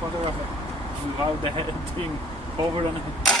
photograph it without the head thing covered on it.